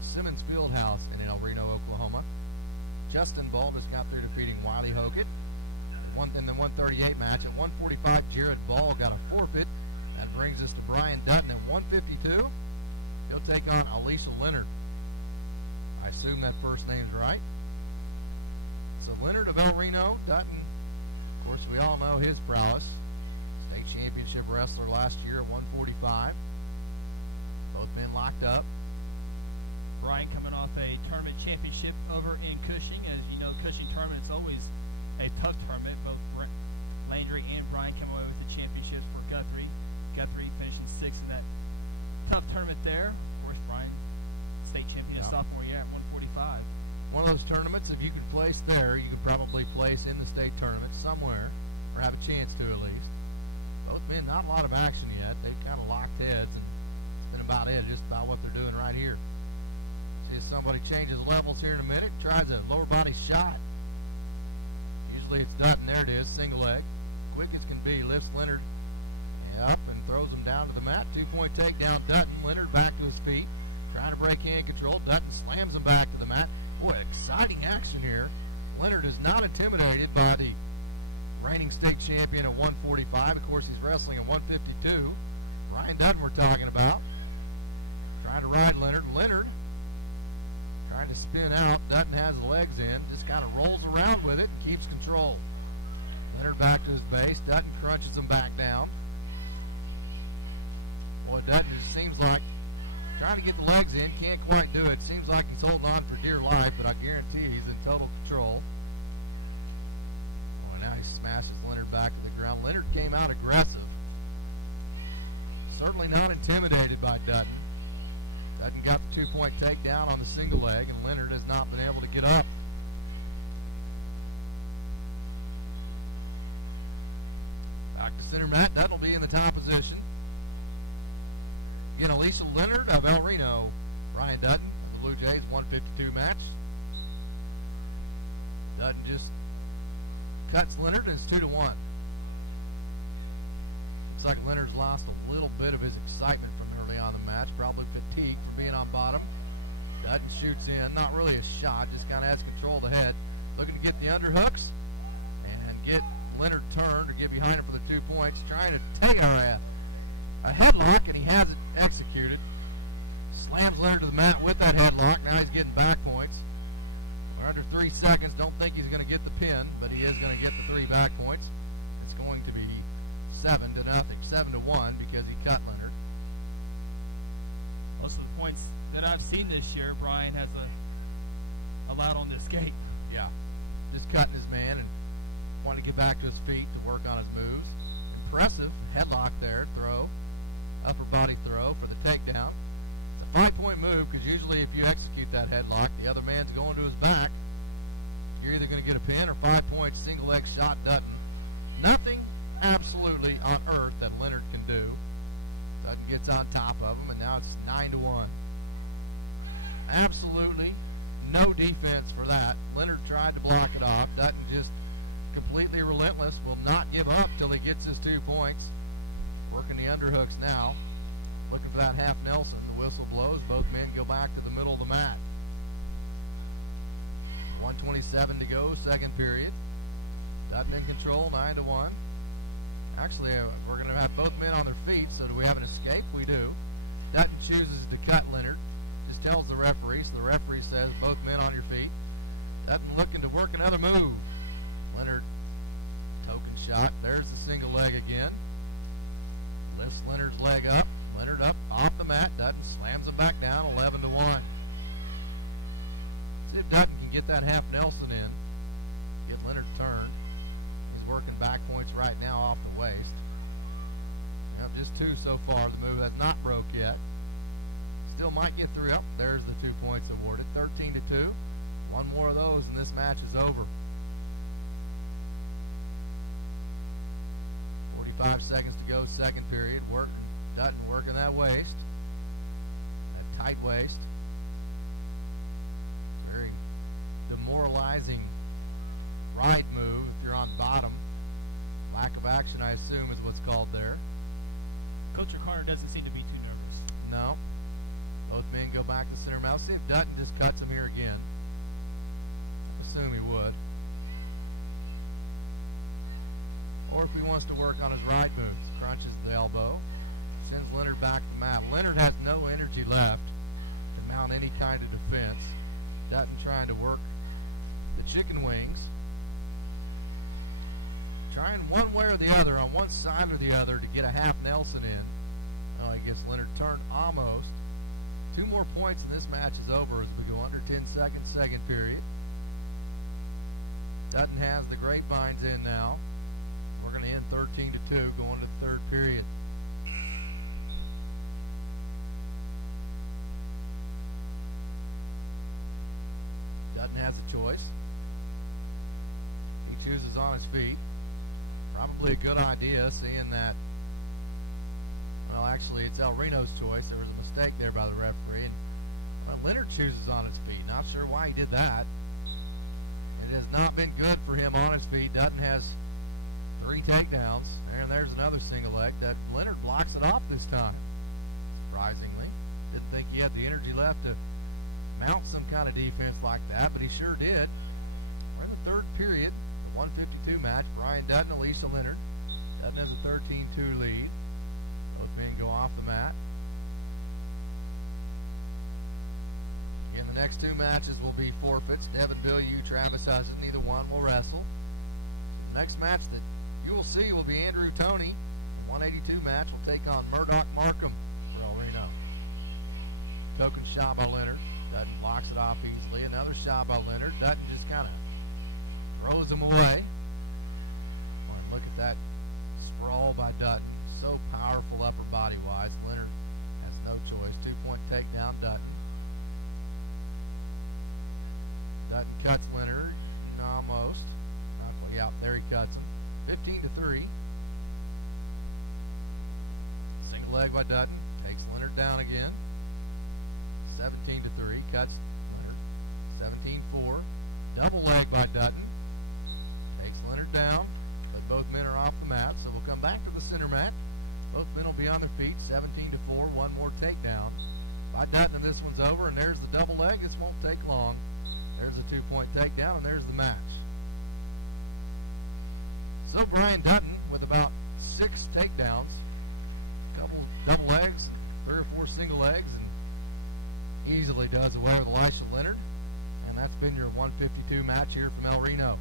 Simmons Fieldhouse in El Reno, Oklahoma. Justin Ball just got through defeating Wiley Hockett in the 138 match. At 145, Jared Ball got a forfeit. That brings us to Bryan Dutton at 152. He'll take on Elisha Leonard. I assume that first name's right. So Leonard of El Reno, Dutton, of course we all know his prowess. State championship wrestler last year at 145. Both men locked up. Bryan coming off a tournament championship over in Cushing. As you know, Cushing tournament is always a tough tournament. Both Landry and Bryan come away with the championships for Guthrie. Guthrie finishing sixth in that tough tournament there. Of course, Bryan, state champion his sophomore year at 145. One of those tournaments, if you could place there, you could probably place in the state tournament somewhere, or have a chance to at least. Both men, not a lot of action yet. They've kind of locked heads, and it's been about it, just about what they're doing right here. See if somebody changes levels here in a minute, tries a lower body shot. Usually it's Dutton. There it is, single leg. Quick as can be, lifts Leonard up and throws him down to the mat. 2-point takedown, Dutton. Leonard back to his feet, trying to break hand control. Dutton slams him back to the mat. Boy, exciting action here. Leonard is not intimidated by the reigning state champion at 145. Of course, he's wrestling at 152. Bryan Dutton we're talking about. Trying to ride Leonard. Leonard trying to spin out. Dutton has the legs in. Just kind of rolls around with it and keeps control. Leonard back to his base. Dutton crunches him back down. Boy, Dutton just seems like trying to get the legs in. Can't quite do it. Seems like he's holding on for dear life, but I guarantee he's in total control. Boy, now he smashes Leonard back to the ground. Leonard came out aggressive. Certainly not intimidated by Dutton. Dutton got the 2-point takedown on the single leg, and Leonard has not been able to get up. Back to center mat. Dutton will be in the top position. Again, Elisha Leonard of El Reno. Bryan Dutton of the Blue Jays, 152 match. Dutton just cuts Leonard, and it's 2-1. Looks like Leonard's lost a little bit of his excitement from early on in the match. Probably fatigued from being on bottom. Dutton shoots in. Not really a shot, just kind of has control of the head. Looking to get the underhooks and get Leonard turned or get behind him for the 2 points. Trying to take a headlock, and he has it executed. Slams Leonard to the mat with that headlock. Now he's getting back points. We're under 3 seconds. Don't think he's going to get the pin, but he is going to get the 3 back points. It's going to be 7-0, 7-1 because he cut Leonard. Most of the points that I've seen this year, Bryan has allowed on this skate. Yeah, just cutting his man and wanting to get back to his feet to work on his moves. Impressive headlock there, throw, upper body throw for the takedown. It's a 5-point move because usually if you execute that headlock, the other man's going to his back. You're either going to get a pin or 5 points, single leg shot, Dutton. Nothing absolutely on earth that Leonard can do. Dutton gets on top of him, and now it's 9-1. Absolutely no defense for that. Leonard tried to block it off. Dutton just completely relentless, will not give up till he gets his 2 points. Working the underhooks now. Looking for that half Nelson. The whistle blows. Both men go back to the middle of the mat. 1:27 to go, second period. Dutton in control, 9-1. Actually, we're going to have both men on their feet, so do we have an escape? We do. Dutton chooses to cut Leonard. Just tells the referee, so the referee says, both men on your feet. Dutton looking to work another move. Leonard, token shot. There's the single leg again. Lifts Leonard's leg up. Leonard up off the mat. Dutton slams him back down, 11-1. See if Dutton can get that half Nelson in. Get Leonard turned. He's working back points right now off the waist. Yep, just 2 so far. The move has not broke yet. Still might get through. Yep, there's the 2 points awarded. 13-2. One more of those and this match is over. 45 seconds to go, second period. Dutton working that waist. That tight waist. Very demoralizing ride move if you're on bottom. Lack of action, I assume, is what's called there. Coach O'Connor doesn't seem to be too nervous. No. Both men go back to center mount. See if Dutton just cuts him here again. Assume he would. Or if he wants to work on his right moves, crunches the elbow, sends Leonard back to the mat. Leonard has no energy left to mount any kind of defense. Dutton trying to work the chicken wings. Trying one way or the other, on one side or the other, to get a half Nelson in. Well, I guess Leonard turned almost. 2 more points and this match is over as we go under 10 seconds, second period. Dutton has the grapevines in now. We're going to end 13-2 going to the third period. Dutton has a choice. He chooses on his feet. Probably a good idea, seeing that, well, actually, it's Reno's choice. There was a mistake there by the referee. And Leonard chooses on his feet. Not sure why he did that. It has not been good for him on his feet. Dutton has 3 takedowns. And there's another single leg that Leonard blocks it off this time. Surprisingly. Didn't think he had the energy left to mount some kind of defense like that, but he sure did. We're in the third period. 152 match. Bryan Dutton, Elisha Leonard. Dutton has a 13-2 lead. Both men go off the mat. Again, the next 2 matches will be forfeits. Devin Bilyeu, Travis Hudson. Neither one will wrestle. The next match that you will see will be Andrew Toney. The 182 match will take on Murdoch Markham for El Reno. Token shot by Leonard. Dutton blocks it off easily. Another shot by Leonard. Dutton just kind of throws him away. Look at that sprawl by Dutton. So powerful upper body wise. Leonard has no choice. 2-point takedown, Dutton. Dutton cuts Leonard. Almost. Not quite out there, he cuts him. 15-3. Single leg by Dutton. Takes Leonard down again. 17-3. Cuts Leonard. 17-4. Double leg by Dutton. Takes Leonard down, but both men are off the mat, so we'll come back to the center mat. Both men will be on their feet, 17-4, 1 more takedown by Dutton, and this one's over, and there's the double leg. This won't take long. There's a 2-point takedown, and there's the match. So Bryan Dutton with about 6 takedowns, a couple double legs, 3 or 4 single legs, and easily does away with Elisha Leonard. And that's been your 152 match here from El Reno.